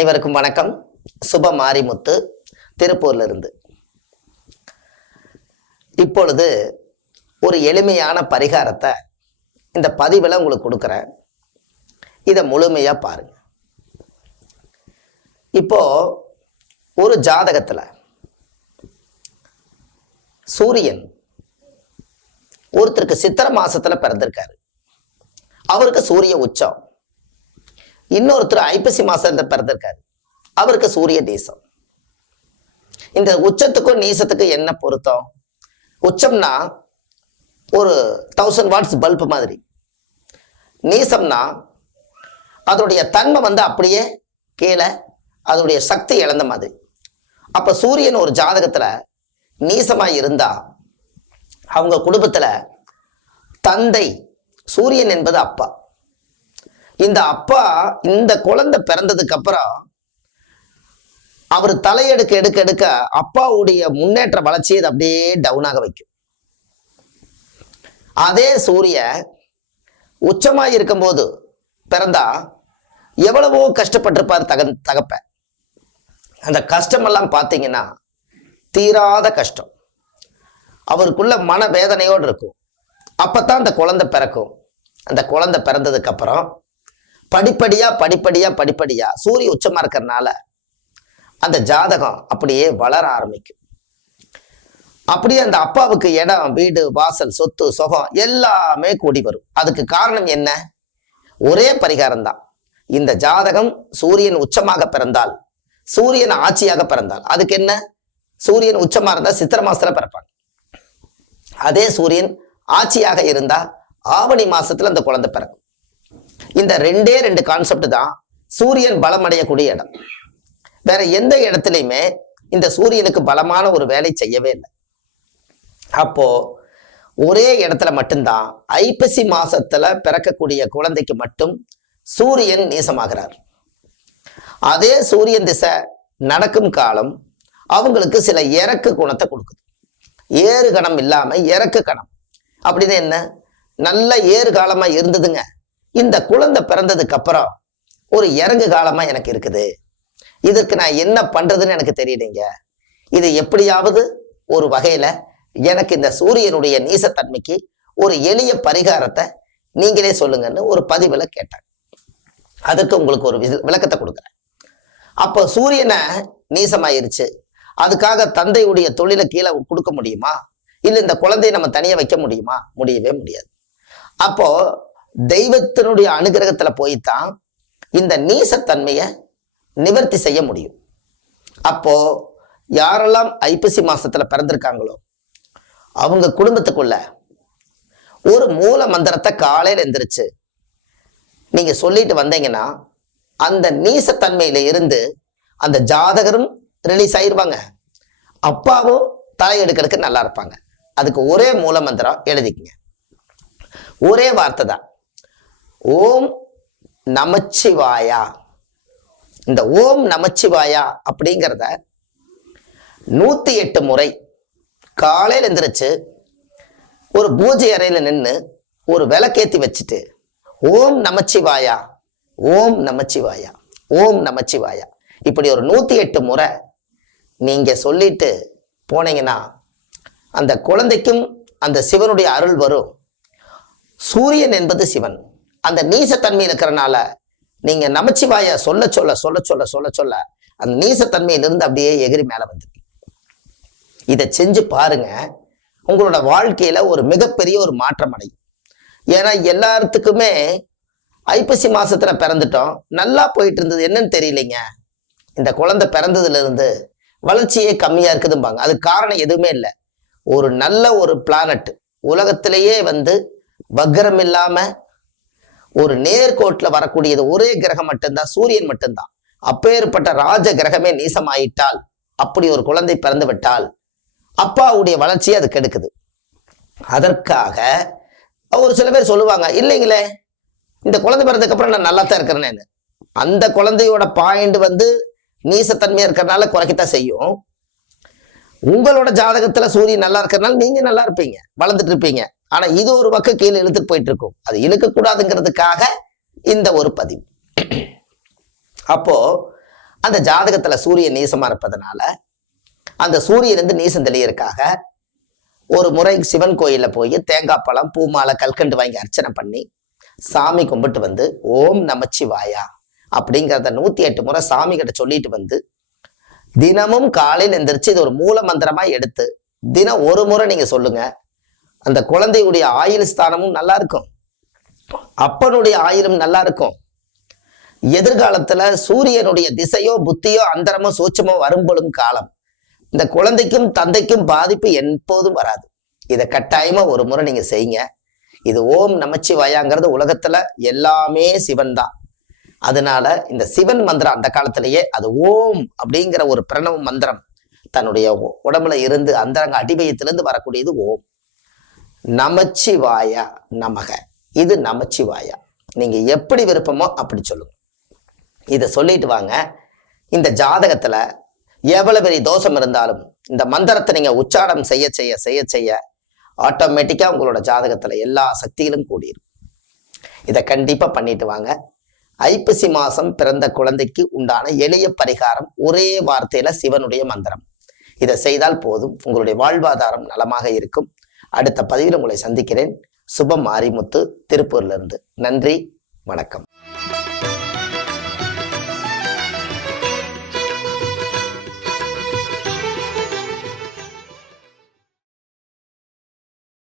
அனைவருக்கும் வணக்கம். சுப மாரிமுத்து, திருப்பூர்ல இருந்து. இப்பொழுது ஒரு எளிமையான பரிகாரத்தை இந்த பதிவில் உங்களுக்கு கொடுக்குறேன். இதை முழுமையா பாருங்க. இப்போ ஒரு ஜாதகத்துல சூரியன் ஒருத்தருக்கு சித்திரை மாசத்துல பிறந்திருக்காரு. அவருக்கு சூரிய உச்சம். இன்னொருத்தர் ஐப்பசி மாசத்துல பிறந்திருக்காரு. அவருக்கு சூரிய நீசம். இந்த உச்சத்துக்கும் நீசத்துக்கும் என்ன பொருத்தம்? உச்சம்னா ஒரு 1000 வாட்ஸ் பல்ப் மாதிரி. நீசம்னா அதோடைய தன்மை அப்படியே கீழே, அதோடைய சக்தி இழந்த மாதிரி. அப்ப சூரியன் ஒரு ஜாதகத்துல நீசமா இருந்தா அவங்க குடும்பத்துல தந்தை, சூரியன் என்பது அப்பா. இந்த அப்பா இந்த குழந்தை பிறந்ததுக்கு அப்புறம் அவர் தலையெடுக்க எடுக்க எடுக்க அப்பாவுடைய முன்னேற்ற வளர்ச்சியை அப்படியே டவுனாக வைக்கும். அதே சூரிய உச்சமாய் இருக்கும்போது பிறந்தா எவ்வளவோ கஷ்டப்பட்டிருப்பார் தகப்ப. அந்த கஷ்டமெல்லாம் பார்த்தீங்கன்னா தீராத கஷ்டம். அவருக்குள்ள மன வேதனையோடு இருக்கும். அப்பத்தான் அந்த குழந்தை பிறக்கும். அந்த குழந்தை பிறந்ததுக்கு அப்புறம் படிப்படியா சூரிய உச்சமா இருக்கிறதுனால அந்த ஜாதகம் அப்படியே வளர ஆரம்பிக்கும். அப்படியே அந்த அப்பாவுக்கு இடம், வீடு, வாசல், சொத்து, சுகம் எல்லாமே கூடி வரும். அதுக்கு காரணம் என்ன? ஒரே பரிகாரம் தான். இந்த ஜாதகம் சூரியன் உச்சமாக பிறந்தால், சூரியன் ஆட்சியாக பிறந்தால், அதுக்கு என்ன? சூரியன் உச்சமா இருந்தா சித்திரை மாசத்துல பிறப்பாங்க. அதே சூரியன் ஆட்சியாக இருந்தா ஆவணி மாசத்துல அந்த குழந்தை பிறக்கும். இந்த ரெண்டு கான்செப்ட் தான் சூரியன் பலம் அடையக்கூடிய இடம். வேற எந்த இடத்துலையுமே இந்த சூரியனுக்கு பலமான ஒரு வேலை செய்யவே இல்லை. அப்போ ஒரே இடத்துல மட்டும்தான் ஐப்பசி மாசத்துல பிறக்கக்கூடிய குழந்தைக்கு மட்டும் சூரியன் நீசமாகிறார். அதே சூரியன் திசை நடக்கும் காலம் அவங்களுக்கு சில இறக்கு குணத்தை கொடுக்குது. ஏறு கணம் இல்லாம இறக்கு கணம் அப்படின்னு என்ன? நல்ல ஏறு காலமா இருந்ததுங்க. இந்த குழந்தை பிறந்ததுக்கு அப்புறம் ஒரு இறங்கு காலமா எனக்கு இருக்குது. இதற்கு நான் என்ன பண்றதுன்னு எனக்கு தெரியலைங்க. இது எப்படியாவது ஒரு வகையில எனக்கு இந்த சூரியனுடைய நீசத்தன்மைக்கு ஒரு எளிய பரிகாரத்தை நீங்களே சொல்லுங்கன்னு ஒரு பதிவுல கேட்டாங்க. அதுக்கு உங்களுக்கு ஒரு விளக்கத்தை கொடுக்குறேன். அப்போ சூரியனை நீசமாயிருச்சு, அதுக்காக தந்தையுடைய தொழிலை கீழே கொடுக்க முடியுமா? இல்லை இந்த குழந்தையை நம்ம தனியா வைக்க முடியுமா? முடியவே முடியாது. அப்போ தெய்வத்தினுடைய அனுகிரகத்துல போய்தான் இந்த நீசத்தன்மையை நிவர்த்தி செய்ய முடியும். அப்போ யாரெல்லாம் ஐப்பசி மாசத்துல பிறந்திருக்காங்களோ அவங்க குடும்பத்துக்குள்ள ஒரு மூல மந்திரத்தை காலையில எந்திரிச்சு நீங்க சொல்லிட்டு வந்தீங்கன்னா அந்த நீசத்தன்மையில இருந்து அந்த ஜாதகரும் ரிலீஸ் ஆயிருவாங்க, அப்பாவும் தலையெடுக்கிறதுக்கு நல்லா இருப்பாங்க. அதுக்கு ஒரே மூல மந்திரம் எழுதிக்கங்க. ஒரே வார்த்தை தான், ஓம் நமச்சிவாயா. இந்த ஓம் நமச்சிவாயா அப்படிங்கிறத 108 முறை காலையில் எந்திரிச்சு ஒரு பூஜை அறையில நின்று ஒரு விளக்கேத்தி வச்சுட்டு ஓம் நமச்சிவாயா, ஓம் நமச்சிவாயா, ஓம் நமச்சிவாயா இப்படி ஒரு 108 முறை நீங்க சொல்லிட்டு போனீங்கன்னா அந்த குழந்தைக்கும் அந்த சிவனுடைய அருள் வரும். சூரியன் என்பது சிவன். அந்த நீசத்தன்மையில் இருக்கிறனால நீங்க நமச்சிவாய சொல்ல சொல்ல சொல்ல சொல்ல சொல்ல சொல்ல அந்த நீசத்தன்மையிலிருந்து அப்படியே எகிரி மேல வந்து இதை செஞ்சு பாருங்க. உங்களோட வாழ்க்கையில ஒரு மிகப்பெரிய ஒரு மாற்றம் அடையும். ஏன்னா எல்லாத்துக்குமே ஐப்பசி மாசத்துல பிறந்துட்டோம், நல்லா போயிட்டு இருந்தது, என்னன்னு தெரியலைங்க. இந்த குழந்தை பிறந்ததுல இருந்து வளர்ச்சியே கம்மியா இருக்குதும்பாங்க. அதுக்கு காரணம் எதுவுமே இல்லை. ஒரு நல்ல ஒரு பிளானட் உலகத்திலேயே வக்ரம் இல்லாம ஒரு நேர்கோட்டுல வரக்கூடியது ஒரே கிரகம் மட்டும்தான், சூரியன் மட்டும்தான். அப்பேற்பட்ட ராஜ கிரகமே நீசமாயிட்டால், அப்படி ஒரு குழந்தை பிறந்து விட்டால் அப்பாவுடைய வளர்ச்சியை அது கெடுக்குது. அதற்காக ஒரு சில பேர் சொல்லுவாங்க, இல்லைங்களே இந்த குழந்தை பிறந்ததுக்கு அப்புறம் நான் நல்லா தான் இருக்கிறேன்னு. அந்த குழந்தையோட பாயிண்ட் நீசத்தன்மையா இருக்கிறதுனால குறைக்கத்தான் செய்யும். உங்களோட ஜாதகத்துல சூரியன் நல்லா இருக்கிறதுனால நீங்க நல்லா இருப்பீங்க, வளர்ந்துட்டு இருப்பீங்க. ஆனா இது ஒரு பக்கம் கீழே இழுத்துட்டு போயிட்டு இருக்கும். அது இழுக்க கூடாதுங்கிறதுக்காக இந்த ஒரு பதிவு. அப்போ அந்த ஜாதகத்துல சூரியன் நீசமா இருப்பதனால அந்த சூரியன் இருந்து நீசம் தெளியறதுக்காக ஒரு முறை சிவன் கோயில்ல போய் தேங்காய் பழம் பூமாலை கல்கண்டு வாங்கி அர்ச்சனை பண்ணி சாமி கும்பிட்டு வந்து ஓம் நமச்சிவாயா அப்படிங்கிறத 108 முறை சாமி கிட்ட சொல்லிட்டு வந்து தினமும் காலையில் எந்திரிச்சு இது ஒரு மூல மந்திரமா எடுத்து தினம் ஒரு முறை நீங்க சொல்லுங்க. அந்த குழந்தையுடைய ஆயுள் ஸ்தானமும் நல்லா இருக்கும், அப்பனுடைய ஆயுளும் நல்லா இருக்கும். எதிர்காலத்துல சூரியனுடைய திசையோ புத்தியோ அந்தரமோ சூட்சமோ வரும்பொழும் காலம் இந்த குழந்தைக்கும் தந்தைக்கும் பாதிப்பு எப்போதும் வராது. இதை கட்டாயமா ஒரு முறை நீங்க செய்யுங்க. இது ஓம் நமச்சிவாயாங்கிறது உலகத்துல எல்லாமே சிவன் தான். அதனால இந்த சிவன் மந்திரம் அந்த காலத்திலேயே அது ஓம் அப்படிங்கிற ஒரு பிரணவ மந்திரம் தன்னுடைய உடம்புல இருந்து அந்தரங்க அடிவயத்திலிருந்து வரக்கூடியது ஓம். நமச்சிவாயா நமக, இது நமச்சிவாயா. நீங்க எப்படி விருப்பமோ அப்படி சொல்லுங்க. இதை சொல்லிட்டு வாங்க. இந்த ஜாதகத்துல எவ்வளவு பெரிய தோஷம் இருந்தாலும் இந்த மந்திரத்தை நீங்க உச்சாரணம் செய்ய செய்ய செய்ய செய்ய ஆட்டோமேட்டிக்கா உங்களோட ஜாதகத்துல எல்லா சக்திகளும் கூடிரும். இதை கண்டிப்பா பண்ணிட்டு வாங்க. ஐப்பசி மாசம் பிறந்த குழந்தைக்கு உண்டான எளிய பரிகாரம் ஒரே வார்த்தையில சிவனுடைய மந்திரம். இதை செய்தால் போதும், உங்களுடைய வாழ்வாதாரம் நலமாக இருக்கும். அடுத்த பதிவில் உங்களை சந்திக்கிறேன். சுபம் மாரிமுத்து, திருப்பூர்ல இருந்து. நன்றி, வணக்கம்.